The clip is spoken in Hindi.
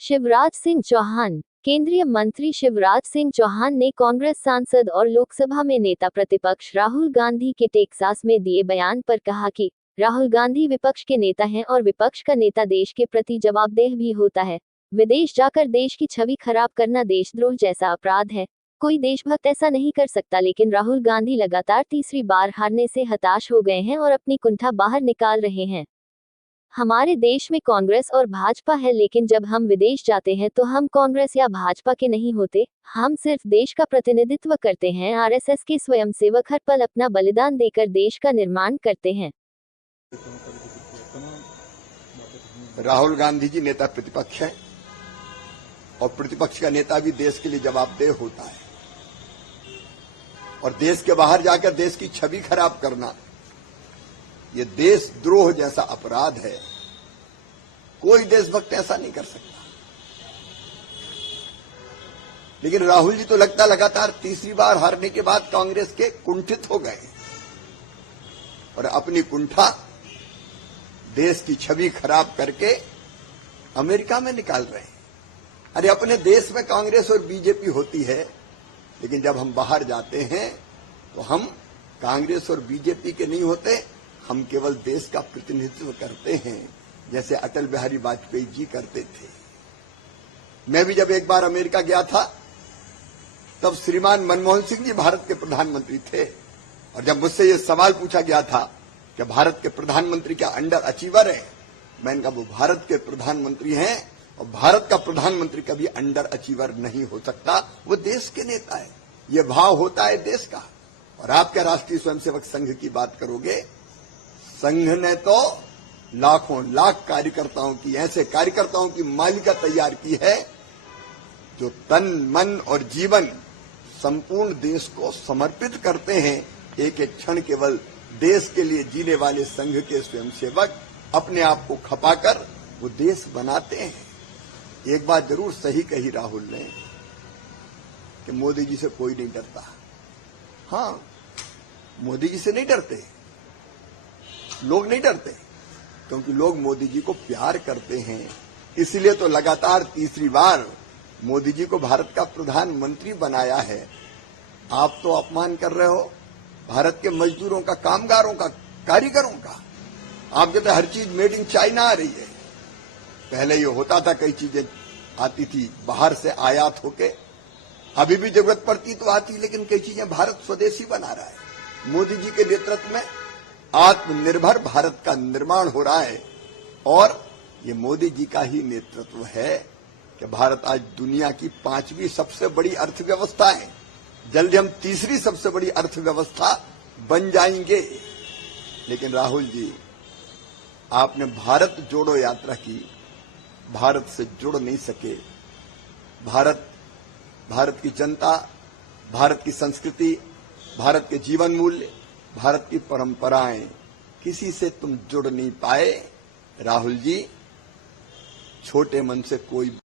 शिवराज सिंह चौहान। केंद्रीय मंत्री शिवराज सिंह चौहान ने कांग्रेस सांसद और लोकसभा में नेता प्रतिपक्ष राहुल गांधी के टेक्सास में दिए बयान पर कहा कि राहुल गांधी विपक्ष के नेता हैं और विपक्ष का नेता देश के प्रति जवाबदेह भी होता है। विदेश जाकर देश की छवि खराब करना देशद्रोह जैसा अपराध है। कोई देशभक्त ऐसा नहीं कर सकता, लेकिन राहुल गांधी लगातार तीसरी बार हारने से हताश हो गए हैं और अपनी कुंठा बाहर निकाल रहे हैं। हमारे देश में कांग्रेस और भाजपा है, लेकिन जब हम विदेश जाते हैं तो हम कांग्रेस या भाजपा के नहीं होते। हम सिर्फ देश का प्रतिनिधित्व करते हैं। आरएसएस के स्वयंसेवक हर पल अपना बलिदान देकर देश का निर्माण करते हैं। राहुल गांधी जी नेता प्रतिपक्ष है और प्रतिपक्ष का नेता भी देश के लिए जवाबदेह होता है। और देश के बाहर जाकर देश की छवि खराब करना ये देशद्रोह जैसा अपराध है। कोई देशभक्त ऐसा नहीं कर सकता। लेकिन राहुल जी तो लगता लगातार तीसरी बार हारने के बाद कांग्रेस के कुंठित हो गए और अपनी कुंठा देश की छवि खराब करके अमेरिका में निकाल रहे हैं। अरे अपने देश में कांग्रेस और बीजेपी होती है, लेकिन जब हम बाहर जाते हैं तो हम कांग्रेस और बीजेपी के नहीं होते। हम केवल देश का प्रतिनिधित्व करते हैं, जैसे अटल बिहारी वाजपेयी जी करते थे। मैं भी जब एक बार अमेरिका गया था, तब श्रीमान मनमोहन सिंह जी भारत के प्रधानमंत्री थे। और जब मुझसे ये सवाल पूछा गया था कि भारत के प्रधानमंत्री क्या अंडर अचीवर है, मैंने कहा वो भारत के प्रधानमंत्री हैं और भारत का प्रधानमंत्री कभी अंडर अचीवर नहीं हो सकता। वो देश के नेता है। ये भाव होता है देश का। और आप क्या राष्ट्रीय स्वयंसेवक संघ की बात करोगे? संघ ने तो लाखों लाख कार्यकर्ताओं की, ऐसे कार्यकर्ताओं की मालिका तैयार की है जो तन मन और जीवन संपूर्ण देश को समर्पित करते हैं। एक एक क्षण केवल देश के लिए जीने वाले संघ के स्वयंसेवक अपने आप को खपाकर वो देश बनाते हैं। एक बात जरूर सही कही राहुल ने कि मोदी जी से कोई नहीं डरता। हाँ, मोदी जी से नहीं डरते, लोग नहीं डरते, क्योंकि लोग मोदी जी को प्यार करते हैं। इसलिए तो लगातार तीसरी बार मोदी जी को भारत का प्रधानमंत्री बनाया है। आप तो अपमान कर रहे हो भारत के मजदूरों का, कामगारों का, कारीगरों का। आप कहते हर चीज मेड इन चाइना आ रही है। पहले ये होता था, कई चीजें आती थी बाहर से आयात होके, अभी भी जरूरत पड़ती तो आती, लेकिन कई चीजें भारत स्वदेशी बना रहा है। मोदी जी के नेतृत्व में आत्मनिर्भर भारत का निर्माण हो रहा है। और ये मोदी जी का ही नेतृत्व है कि भारत आज दुनिया की 5वीं सबसे बड़ी अर्थव्यवस्था है। जल्दी हम तीसरी सबसे बड़ी अर्थव्यवस्था बन जाएंगे। लेकिन राहुल जी, आपने भारत जोड़ो यात्रा की, भारत से जुड़ नहीं सके। भारत की जनता, भारत की संस्कृति, भारत के जीवन मूल्य, भारत की परंपराएं, किसी से तुम जुड़ नहीं पाए। राहुल जी, छोटे मन से कोई